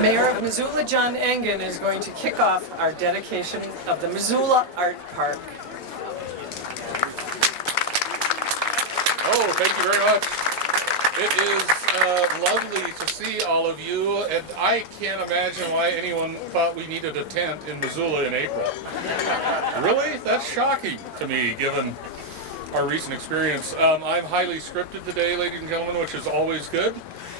Mayor of Missoula, John Engen, is going to kick off our dedication of the Missoula Art Park. Oh, thank you very much. It is lovely to see all of you, and I can't imagine why anyone thought we needed a tent in Missoula in April. Really? That's shocking to me, given our recent experience. I'm highly scripted today, ladies and gentlemen, which is always good.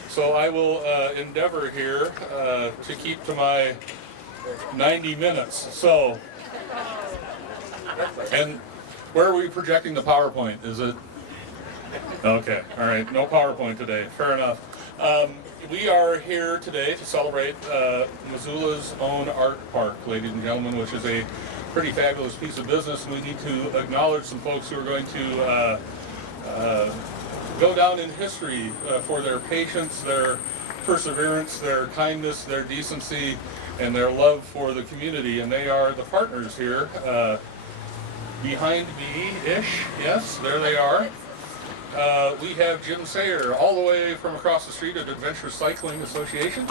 So I will endeavor here to keep to my 90 minutes. So, and where are we projecting the PowerPoint? Is it? Okay, all right, no PowerPoint today, fair enough. We are here today to celebrate Missoula's own art park, ladies and gentlemen, which is a pretty fabulous piece of business. We need to acknowledge some folks who are going to go down in history for their patience, their perseverance, their kindness, their decency, and their love for the community. And they are the partners here. Behind me-ish, yes, there they are. We have Jim Sayer, all the way from across the street at Adventure Cycling Association.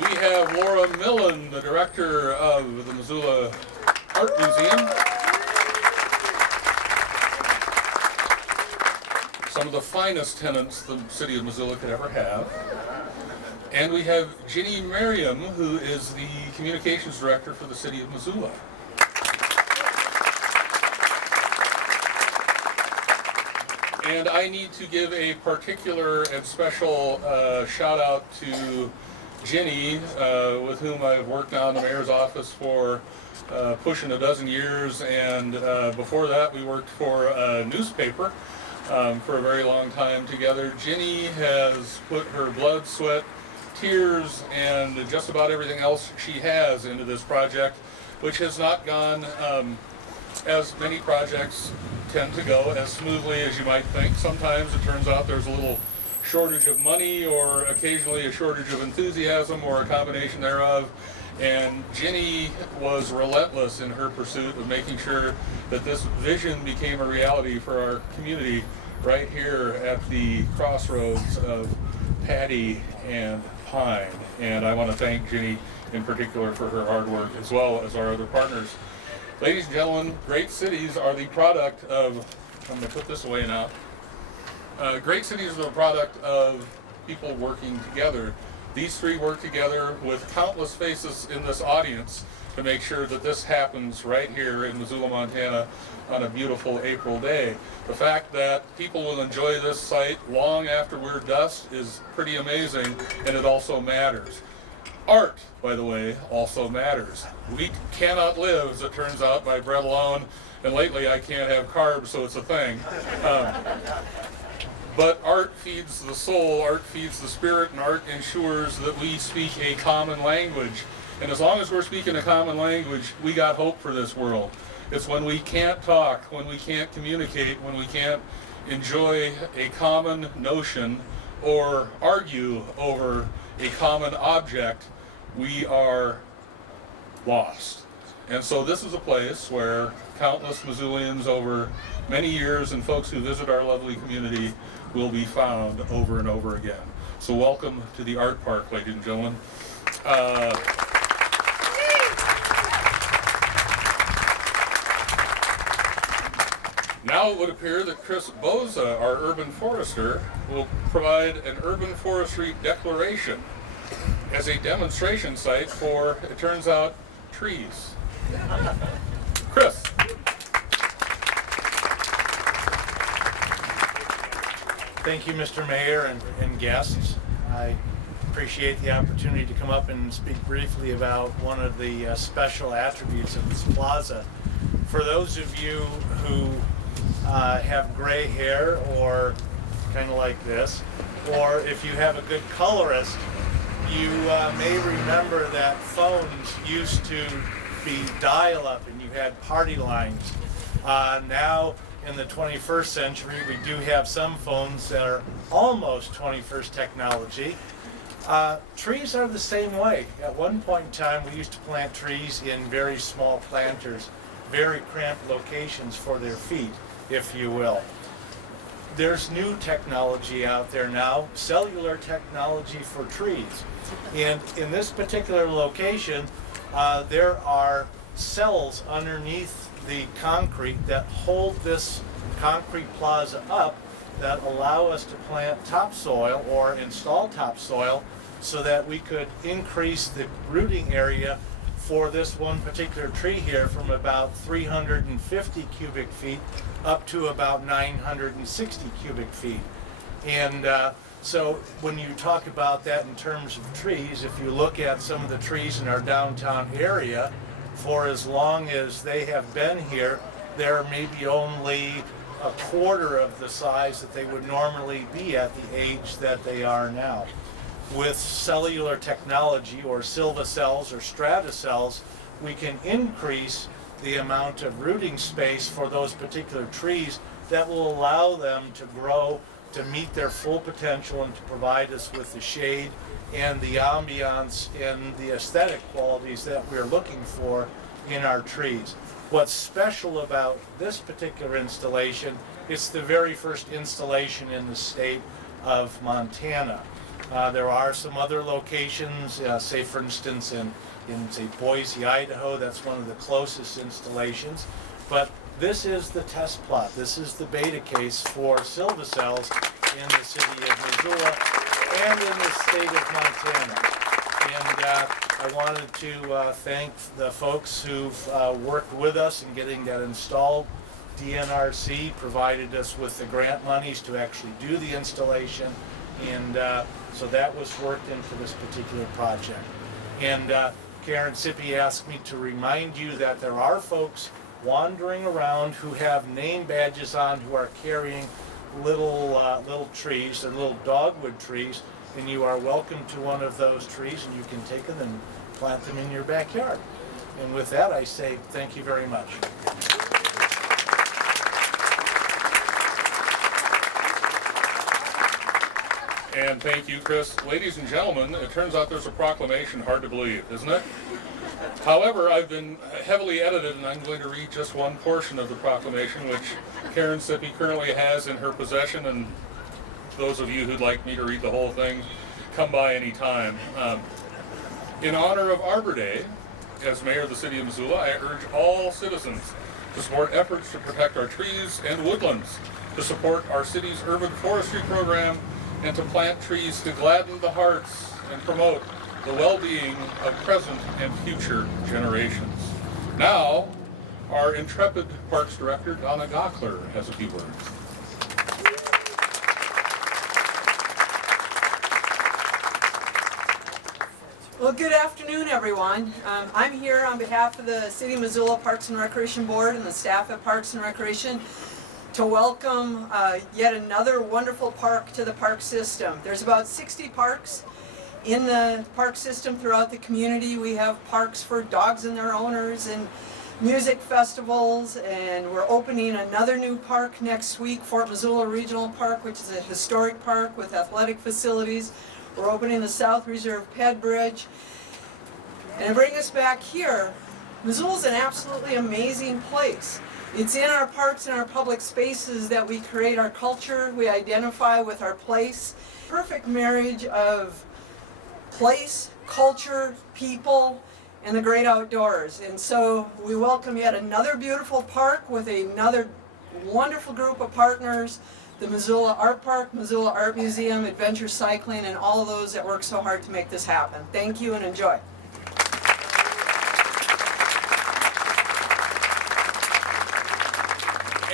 We have Laura Millen, the director of the Missoula Art Museum. Some of the finest tenants the city of Missoula could ever have. And we have Ginny Merriam, who is the communications director for the city of Missoula. And I need to give a particular and special shout out to Ginny, with whom I've worked now in the mayor's office for pushing a dozen years, and before that we worked for a newspaper for a very long time together. Ginny has put her blood, sweat, tears, and just about everything else she has into this project, which has not gone as many projects tend to go as smoothly as you might think. Sometimes it turns out there's a little shortage of money, or occasionally a shortage of enthusiasm, or a combination thereof. And Ginny was relentless in her pursuit of making sure that this vision became a reality for our community right here at the crossroads of Patty and Pine. And I want to thank Ginny in particular for her hard work, as well as our other partners. Ladies and gentlemen, great cities are the product of, I'm going to put this away now. Great cities are the product of people working together. These three work together with countless faces in this audience to make sure that this happens right here in Missoula, Montana on a beautiful April day. The fact that people will enjoy this site long after we're dust is pretty amazing, and it also matters. Art, by the way, also matters. We cannot live, as it turns out, by bread alone, and lately I can't have carbs, so it's a thing. But art feeds the soul, art feeds the spirit, and art ensures that we speak a common language. And as long as we're speaking a common language, we got hope for this world. It's when we can't talk, when we can't communicate, when we can't enjoy a common notion or argue over a common object, we are lost. And so this is a place where countless Missoulians over many years, and folks who visit our lovely community, will be found over and over again. So welcome to the Art Park, ladies and gentlemen. Now it would appear that Chris Boza, our urban forester, will provide an urban forestry declaration as a demonstration site for, it turns out, trees. Chris. Thank you, Mr. Mayor and guests. I appreciate the opportunity to come up and speak briefly about one of the special attributes of this plaza. For those of you who have gray hair, or kind of like this, or if you have a good colorist, you may remember that phones used to be dial-up and you had party lines. Now, in the 21st century, we do have some phones that are almost 21st technology. Trees are the same way. At one point in time, we used to plant trees in very small planters, very cramped locations for their feet, if you will. There's new technology out there now, cellular technology for trees. And in this particular location, there are cells underneath the concrete that hold this concrete plaza up that allow us to plant topsoil or install topsoil so that we could increase the rooting area for this one particular tree here from about 350 cubic feet up to about 960 cubic feet. And so when you talk about that in terms of trees, if you look at some of the trees in our downtown area, for as long as they have been here, they're maybe only a quarter of the size that they would normally be at the age that they are now. With cellular technology or silva cells or strata cells, we can increase the amount of rooting space for those particular trees that will allow them to grow to meet their full potential and to provide us with the shade and the ambiance and the aesthetic qualities that we're looking for in our trees. What's special about this particular installation, it's the very first installation in the state of Montana. There are some other locations, say for instance in say Boise, Idaho, that's one of the closest installations. But this is the test plot. This is the beta case for silva cells in the city of Missoula and in the state of Montana. And I wanted to thank the folks who've worked with us in getting that installed. DNRC provided us with the grant monies to actually do the installation, and so that was worked into this particular project. And Karen Sippy asked me to remind you that there are folks wandering around who have name badges on who are carrying little trees and little dogwood trees, and you are welcome to one of those trees and you can take them and plant them in your backyard. And with that I say thank you very much. And thank you, Chris. Ladies and gentlemen, it turns out there's a proclamation, hard to believe, isn't it? However, I've been heavily edited, and I'm going to read just one portion of the proclamation, which Karen Sippy currently has in her possession, and those of you who'd like me to read the whole thing, come by any time. In honor of Arbor Day, as mayor of the city of Missoula, I urge all citizens to support efforts to protect our trees and woodlands, to support our city's urban forestry program, and to plant trees to gladden the hearts and promote the well-being of present and future generations. Now, our intrepid Parks Director, Donna Gockler, has a few words. Well, good afternoon, everyone. I'm here on behalf of the City of Missoula Parks and Recreation Board and the staff at Parks and Recreation to welcome yet another wonderful park to the park system. There's about 60 parks in the park system throughout the community. We have parks for dogs and their owners and music festivals, and we're opening another new park next week, Fort Missoula Regional Park, which is a historic park with athletic facilities. We're opening the South Reserve Ped Bridge. And to bring us back here, Missoula's an absolutely amazing place. It's in our parks and our public spaces that we create our culture, we identify with our place. Perfect marriage of place, culture, people, and the great outdoors. And so we welcome yet another beautiful park with another wonderful group of partners, the Missoula Art Park, Missoula Art Museum, Adventure Cycling, and all of those that work so hard to make this happen. Thank you and enjoy.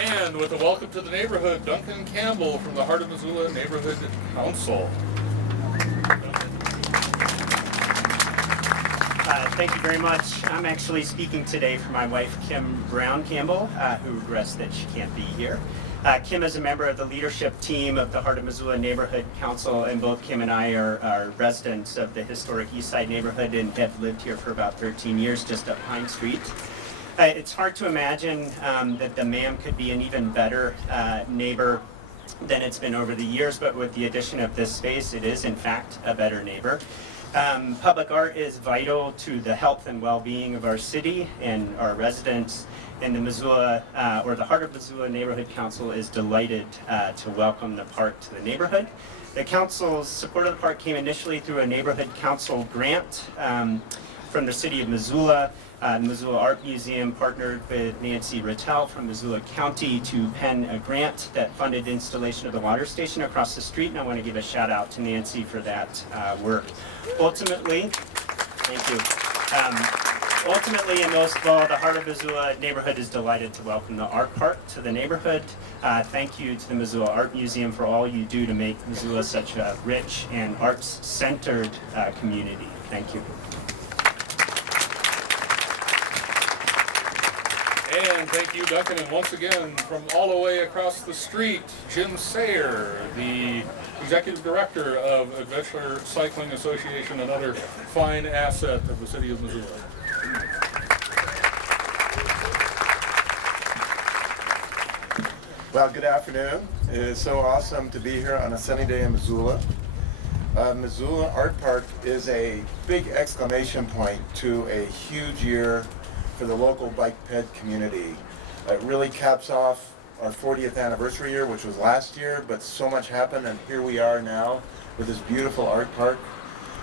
And with a welcome to the neighborhood, Duncan Campbell from the Heart of Missoula Neighborhood Council. Thank you very much. I'm actually speaking today for my wife, Kim Brown Campbell, who regrets that she can't be here. Kim is a member of the leadership team of the Heart of Missoula Neighborhood Council, and both Kim and I are residents of the historic East Side neighborhood and have lived here for about 13 years, just up Pine Street. It's hard to imagine that the MAM could be an even better neighbor than it's been over the years, but with the addition of this space, it is in fact a better neighbor. Public art is vital to the health and well-being of our city and our residents, and the Missoula, or the Heart of Missoula Neighborhood Council is delighted to welcome the park to the neighborhood. The council's support of the park came initially through a neighborhood council grant from the city of Missoula. The Missoula Art Museum partnered with Nancy Rattel from Missoula County to pen a grant that funded installation of the water station across the street, and I want to give a shout out to Nancy for that work. Ultimately, thank you. Ultimately, and most of all, the Heart of Missoula neighborhood is delighted to welcome the art park to the neighborhood. Thank you to the Missoula Art Museum for all you do to make Missoula such a rich and arts-centered community. Thank you. And thank you, Duncan. And once again, from all the way across the street, Jim Sayer, the Executive Director of Adventure Cycling Association, another fine asset of the city of Missoula. Well, good afternoon. It is so awesome to be here on a sunny day in Missoula. Missoula Art Park is a big exclamation point to a huge year for the local bike ped community. It really caps off our 40th anniversary year, which was last year, but so much happened, and here we are now with this beautiful art park.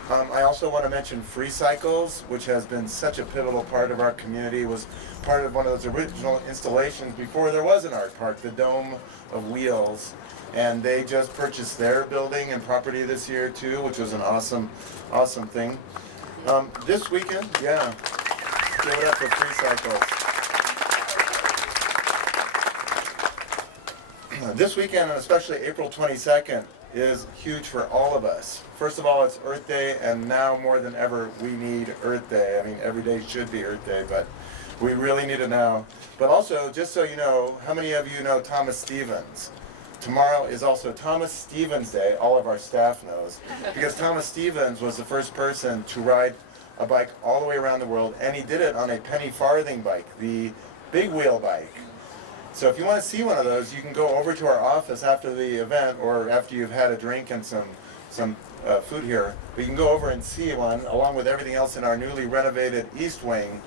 I also want to mention Free Cycles, which has been such a pivotal part of our community. It was part of one of those original installations before there was an art park, the Dome of Wheels, and they just purchased their building and property this year too, which was an awesome thing. This weekend, yeah. Give it up for Free Cycles. This weekend, and especially April 22nd, is huge for all of us. First of all, it's Earth Day, and now more than ever, we need Earth Day. I mean, every day should be Earth Day, but we really need it now. But also, just so you know, how many of you know Thomas Stevens? Tomorrow is also Thomas Stevens Day, all of our staff knows, because Thomas Stevens was the first person to ride a bike all the way around the world, and he did it on a penny farthing bike, the big wheel bike. So if you want to see one of those, you can go over to our office after the event, or after you've had a drink and some food here. But you can go over and see one, along with everything else in our newly renovated East Wing,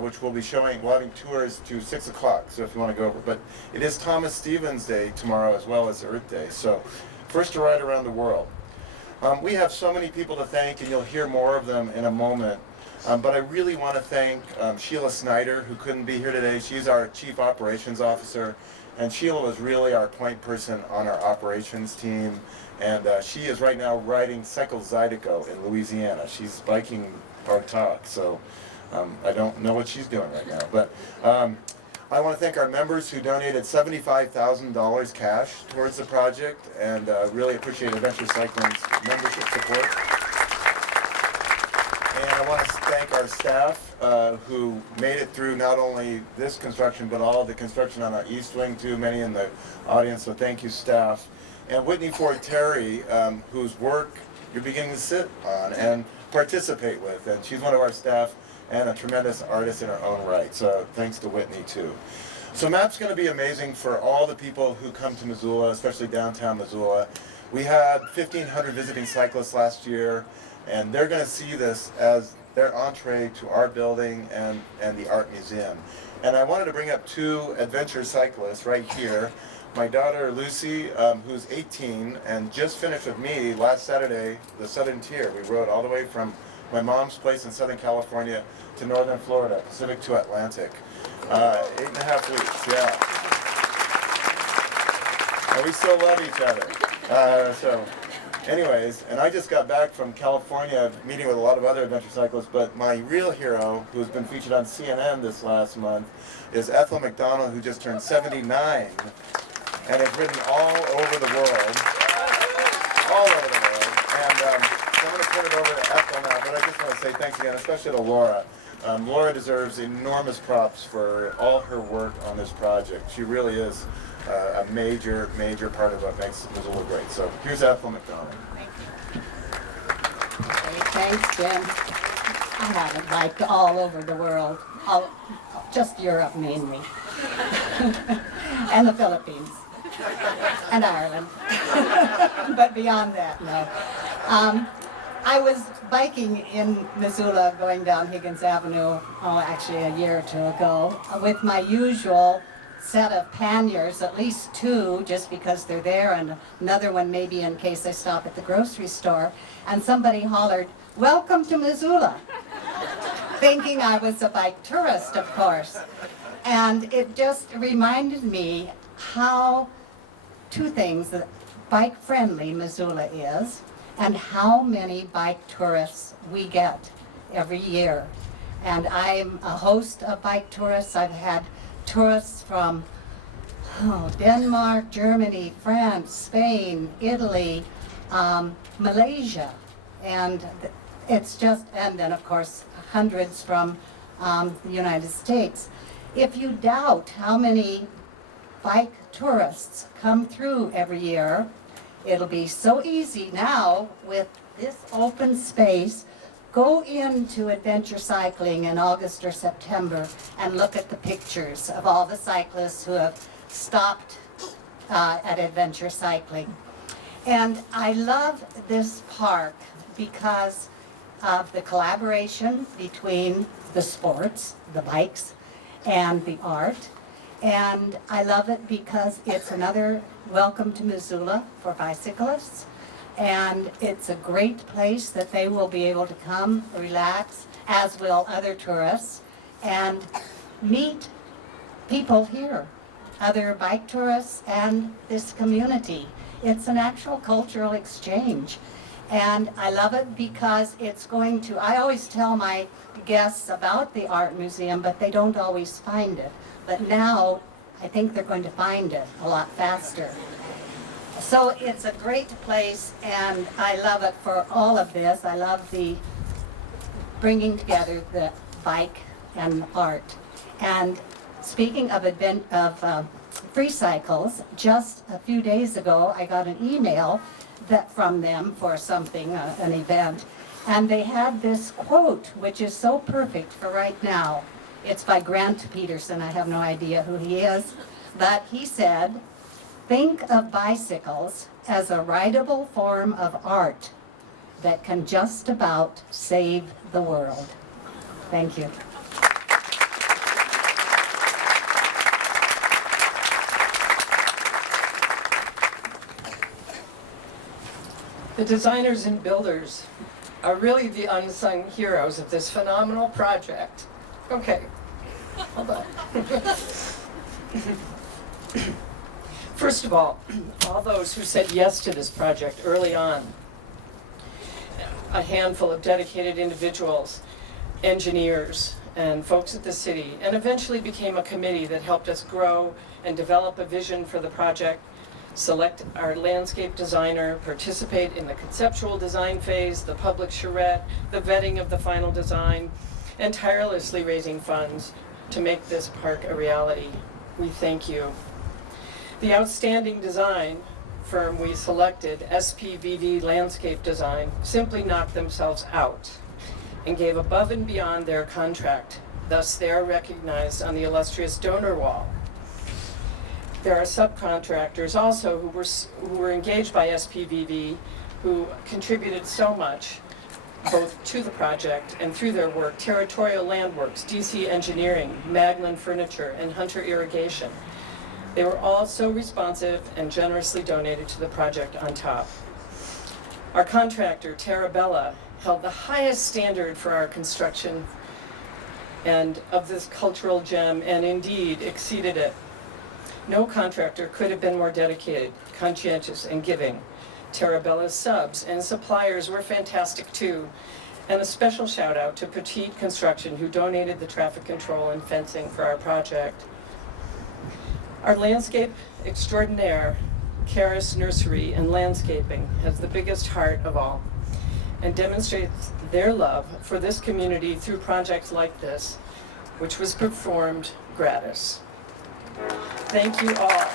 which we'll be showing. We're having tours to 6 o'clock, so if you want to go over. But it is Thomas Stevens Day tomorrow, as well as Earth Day. So first to ride around the world. We have so many people to thank, and you'll hear more of them in a moment. But I really want to thank Sheila Snyder, who couldn't be here today. She's our Chief Operations Officer, and Sheila was really our point person on our operations team. And she is right now riding Cycle Zydeco in Louisiana. She's biking Bartok, so I don't know what she's doing right now. But I want to thank our members who donated $75,000 cash towards the project, and really appreciate Adventure Cycling's membership support. And I want to thank our staff who made it through not only this construction, but all of the construction on our East Wing too, many in the audience, so thank you, staff. And Whitney Ford Terry, whose work you're beginning to sit on and participate with, and she's one of our staff and a tremendous artist in her own right. So thanks to Whitney too. So MAP's going to be amazing for all the people who come to Missoula, especially downtown Missoula. We had 1,500 visiting cyclists last year, and they're going to see this as their entree to our building and the art museum. And I wanted to bring up two adventure cyclists right here. My daughter Lucy, who's 18 and just finished with me last Saturday, the Southern Tier. We rode all the way from my mom's place in Southern California to Northern Florida, Pacific to Atlantic. 8.5 weeks, yeah. And we still love each other. So anyways, and I just got back from California meeting with a lot of other adventure cyclists, but my real hero, who's been featured on CNN this last month, is Ethel McDonald, who just turned 79 and has ridden all over the world. All over the world. And so I'm going to turn it over to Ethel now, but I just want to say thanks again, especially to Laura. Laura deserves enormous props for all her work on this project. She really is a major part of what makes Missoula great. So here's Ethel McDonald. Thank you. Okay, thanks, Jim. I haven't biked all over the world, just Europe mainly, and the Philippines, and Ireland, but beyond that, no. I was biking in Missoula going down Higgins Avenue, actually a year or two ago, with my usual set of panniers, at least two, just because they're there, and another one maybe in case I stop at the grocery store. And somebody hollered, "Welcome to Missoula," thinking I was a bike tourist, of course. And it just reminded me how two things, that bike-friendly Missoula is, and how many bike tourists we get every year. And I'm a host of bike tourists. I've had tourists from Denmark, Germany, France, Spain, Italy, Malaysia, and it's just, and then of course hundreds from the United States. If you doubt how many bike tourists come through every year, it'll be so easy now with this open space. Go into adventure cycling in August or September and look at the pictures of all the cyclists who have stopped at adventure cycling. And I love this park because of the collaboration between the sports, the bikes, and the art. And I love it because it's another welcome to Missoula for bicyclists. And it's a great place that they will be able to come, relax, as will other tourists, and meet people here, other bike tourists and this community. It's an actual cultural exchange. And I love it because it's going to, I always tell my guests about the art museum, but they don't always find it. But now I think they're going to find it a lot faster. So it's a great place, and I love it for all of this. I love the bringing together the bike and art. And speaking of free cycles, just a few days ago I got an email from them for something, an event, and they had this quote which is so perfect for right now. It's by Grant Peterson. I have no idea who he is, but he said, "Think of bicycles as a rideable form of art that can just about save the world." Thank you. The designers and builders are really the unsung heroes of this phenomenal project. Okay, hold on. First of all those who said yes to this project early on, a handful of dedicated individuals, engineers, and folks at the city, and eventually became a committee that helped us grow and develop a vision for the project, select our landscape designer, participate in the conceptual design phase, the public charrette, the vetting of the final design, and tirelessly raising funds to make this park a reality. We thank you. The outstanding design firm we selected, SPVD Landscape Design, simply knocked themselves out and gave above and beyond their contract. Thus, they are recognized on the illustrious donor wall. There are subcontractors also who were engaged by SPVD who contributed so much, both to the project and through their work: Territorial Landworks, DC Engineering, Maglin Furniture, and Hunter Irrigation. They were all so responsive and generously donated to the project on top. Our contractor, Terabella, held the highest standard for our construction and of this cultural gem, and indeed exceeded it. No contractor could have been more dedicated, conscientious, and giving. Terabella's subs and suppliers were fantastic too. And a special shout out to Petite Construction, who donated the traffic control and fencing for our project. Our landscape extraordinaire, Karis Nursery and Landscaping, has the biggest heart of all and demonstrates their love for this community through projects like this, which was performed gratis. Thank you all.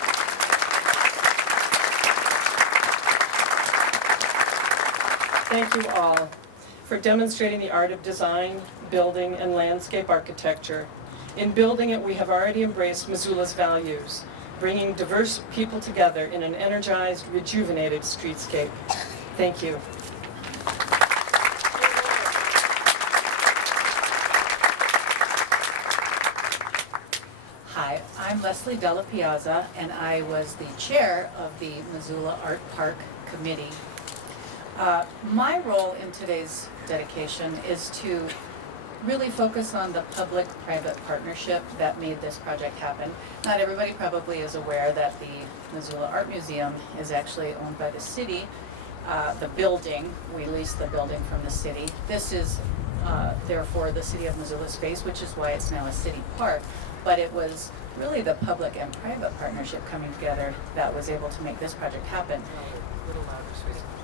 Thank you all for demonstrating the art of design, building, and landscape architecture. In building it, we have already embraced Missoula's values, bringing diverse people together in an energized, rejuvenated streetscape. Thank you. Hi, I'm Leslie Della Piazza, and I was the chair of the Missoula Art Park Committee. My role in today's dedication is to really focus on the public-private partnership that made this project happen. Not everybody probably is aware that the Missoula Art Museum is actually owned by the city. The building, we lease the building from the city. This is therefore the City of Missoula space, which is why it's now a city park. But it was really the public and private partnership coming together that was able to make this project happen.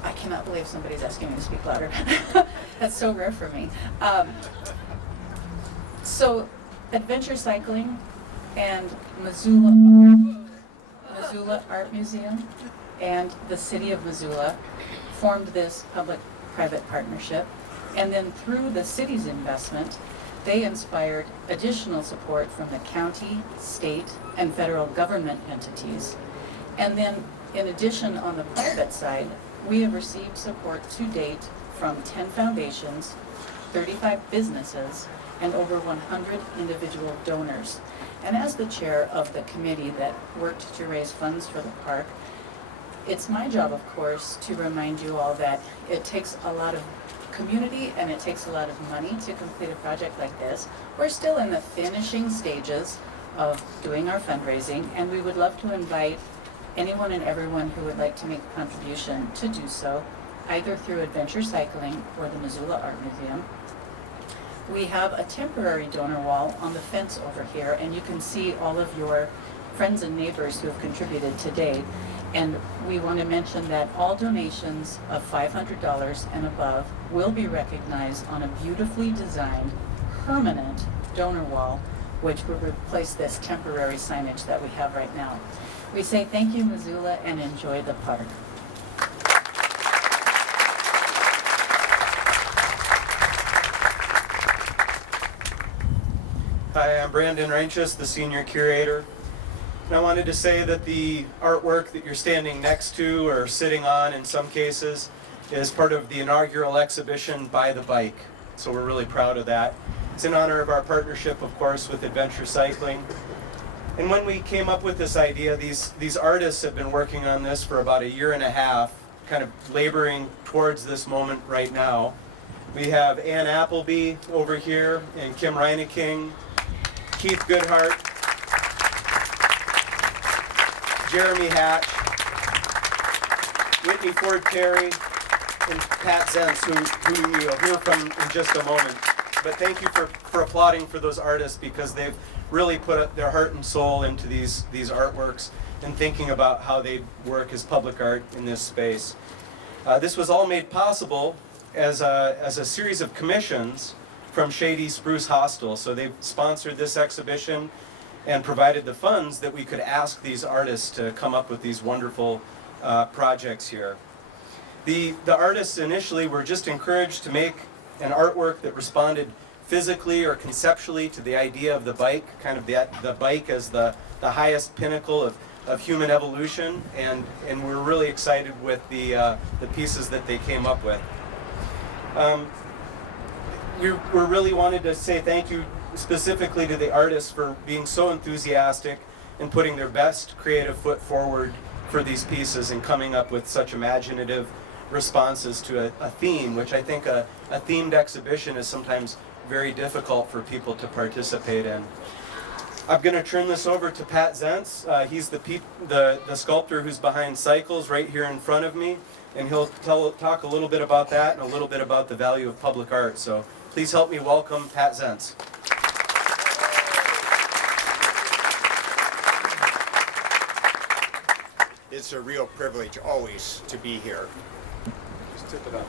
I cannot believe somebody's asking me to speak louder. That's so rare for me. So adventure cycling and Missoula Art Museum and the City of Missoula formed this public-private partnership. And then through the city's investment, they inspired additional support from the county, state, and federal government entities. And then in addition, on the private side, we have received support to date from 10 foundations, 35 businesses, and over 100 individual donors. And as the chair of the committee that worked to raise funds for the park, it's my job, of course, to remind you all that it takes a lot of community and it takes a lot of money to complete a project like this. We're still in the finishing stages of doing our fundraising, and we would love to invite anyone and everyone who would like to make a contribution to do so, either through adventure cycling or the Missoula Art Museum. We have a temporary donor wall on the fence over here, and you can see all of your friends and neighbors who have contributed to date. And we want to mention that all donations of $500 and above will be recognized on a beautifully designed, permanent donor wall, which will replace this temporary signage that we have right now. We say thank you, Missoula, and enjoy the park. Hi, I'm Brandon Reinches, the senior curator. And I wanted to say that the artwork that you're standing next to or sitting on in some cases is part of the inaugural exhibition By the Bike. So we're really proud of that. It's in honor of our partnership, of course, with Adventure Cycling. And when we came up with this idea, these artists have been working on this for about 1.5 years, kind of laboring towards this moment right now. We have Ann Appleby over here and Kim Reineking, Keith Goodhart, Jeremy Hatch, Whitney Ford Terry, and Pat Zentz, who you'll hear from in just a moment. But thank you for applauding for those artists, because they've really put their heart and soul into these artworks and thinking about how they work as public art in this space. This was all made possible as a series of commissions from Shady Spruce Hostel. So they've sponsored this exhibition and provided the funds that we could ask these artists to come up with these wonderful projects here. The artists initially were just encouraged to make an artwork that responded physically or conceptually to the idea of the bike, kind of the bike as the highest pinnacle of human evolution, and we're really excited with the pieces that they came up with. We really wanted to say thank you specifically to the artists for being so enthusiastic and putting their best creative foot forward for these pieces and coming up with such imaginative responses to a theme, which I think a themed exhibition is sometimes very difficult for people to participate in. I'm going to turn this over to Pat Zentz. He's the sculptor who's behind Cycles right here in front of me, and he'll talk a little bit about that and a little bit about the value of public art. So please help me welcome Pat Zentz. It's a real privilege always to be here. Just tip it up.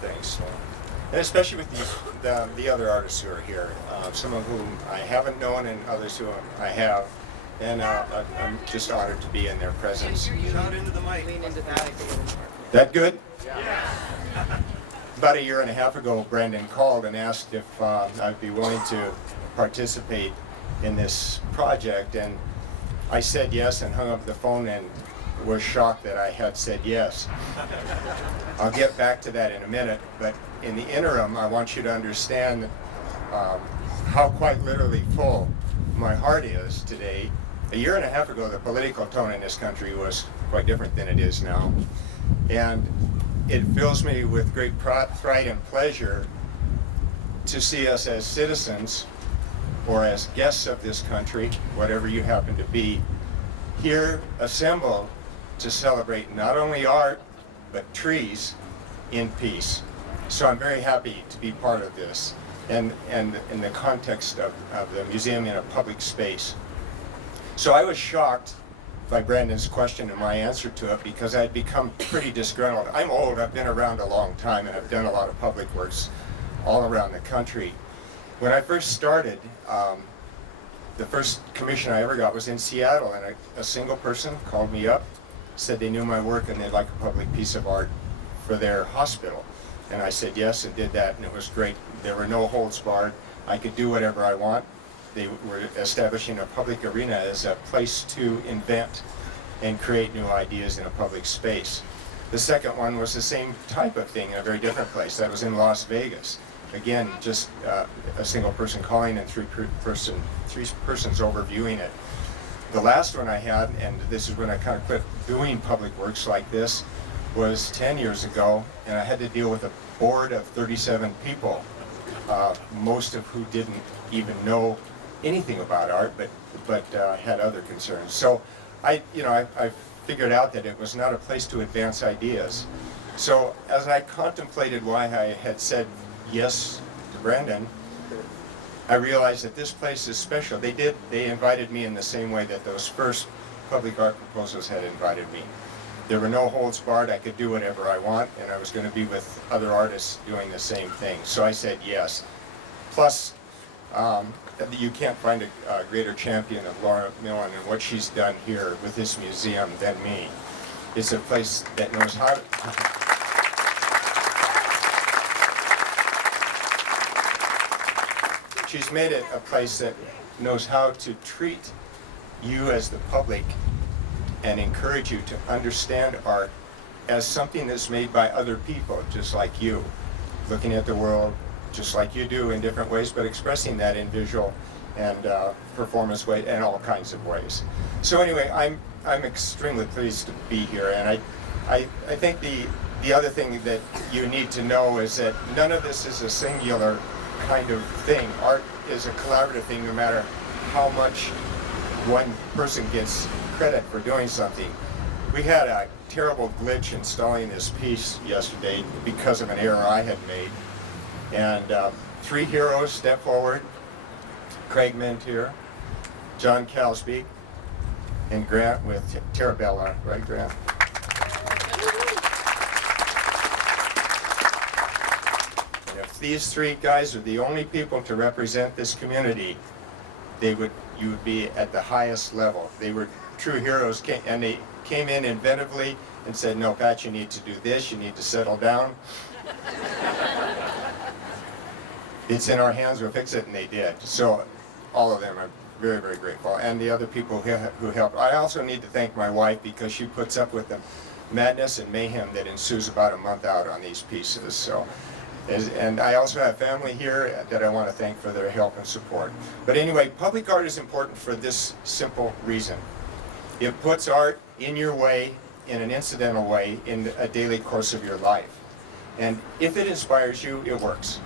Thanks. And especially with the other artists who are here, some of whom I haven't known and others who I have. And I'm just honored to be in their presence. Shout into the mic. That good? Yeah. About 1.5 years ago, Brandon called and asked if I'd be willing to participate in this project, and I said yes and hung up the phone and was shocked that I had said yes. I'll get back to that in a minute, but in the interim, I want you to understand how quite literally full my heart is today. A year and a half ago, the political tone in this country was quite different than it is now. And it fills me with great pride and pleasure to see us as citizens or as guests of this country, whatever you happen to be, here assembled to celebrate not only art, but trees in peace. So I'm very happy to be part of this and in the context of the museum in a public space. So I was shocked by Brandon's question and my answer to it because I'd become pretty disgruntled. I'm old, I've been around a long time, and I've done a lot of public works all around the country. When I first started, the first commission I ever got was in Seattle, and a single person called me up, said they knew my work and they'd like a public piece of art for their hospital. And I said yes and did that, and it was great. There were no holds barred. I could do whatever I want. They were establishing a public arena as a place to invent and create new ideas in a public space. The second one was the same type of thing in a very different place. That was in Las Vegas. Again, just a single person calling and three persons overviewing it. The last one I had, and this is when I kind of quit doing public works like this, was 10 years ago, and I had to deal with a board of 37 people, most of who didn't even know anything about art, but had other concerns. So I figured out that it was not a place to advance ideas. So as I contemplated why I had said yes to Brandon, I realized that this place is special. They invited me in the same way that those first public art proposals had invited me. There were no holds barred. I could do whatever I want, and I was going to be with other artists doing the same thing. So I said yes. Plus, you can't find a greater champion of Laura Millen and what she's done here with this museum than me. It's a place that knows how to... She's made it a place that knows how to treat you as the public and encourage you to understand art as something that's made by other people, just like you, looking at the world just like you do in different ways, but expressing that in visual and performance way and all kinds of ways. So anyway, I'm extremely pleased to be here, and I think the other thing that you need to know is that none of this is a singular kind of thing. Art is a collaborative thing, no matter how much one person gets credit for doing something. We had a terrible glitch installing this piece yesterday because of an error I had made. And three heroes stepped forward: Craig Mentier, John Calsby, and Grant with Terabella, right, Grant? And if these three guys are the only people to represent this community, you would be at the highest level. They were true heroes, and they came in inventively and said, "No, Pat, you need to do this, you need to settle down. It's in our hands, we'll fix it," and they did. So all of them are very, very grateful. And the other people who helped. I also need to thank my wife, because she puts up with the madness and mayhem that ensues about a month out on these pieces. So, and I also have family here that I want to thank for their help and support. But anyway, public art is important for this simple reason. It puts art in your way, in an incidental way, in a daily course of your life. And if it inspires you, it works.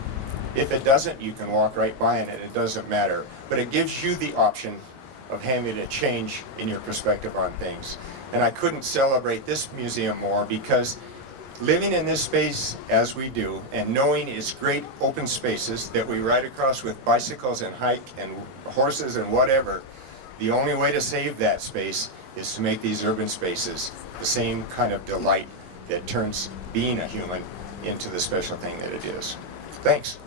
If it doesn't, you can walk right by it and it doesn't matter. But it gives you the option of having a change in your perspective on things. And I couldn't celebrate this museum more, because living in this space as we do, and knowing it's great open spaces that we ride across with bicycles and hike and horses and whatever, the only way to save that space is to make these urban spaces the same kind of delight that turns being a human into the special thing that it is. Thanks.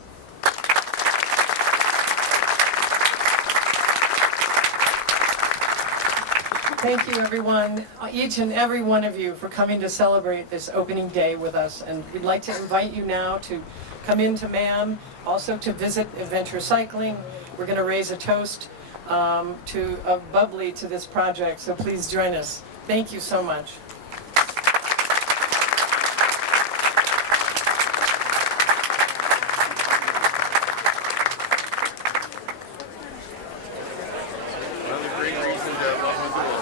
Thank you, everyone, each and every one of you, for coming to celebrate this opening day with us. And we'd like to invite you now to come into MAM, also to visit Adventure Cycling. We're going to raise a toast to bubbly to this project, so please join us. Thank you so much. into love Missoula.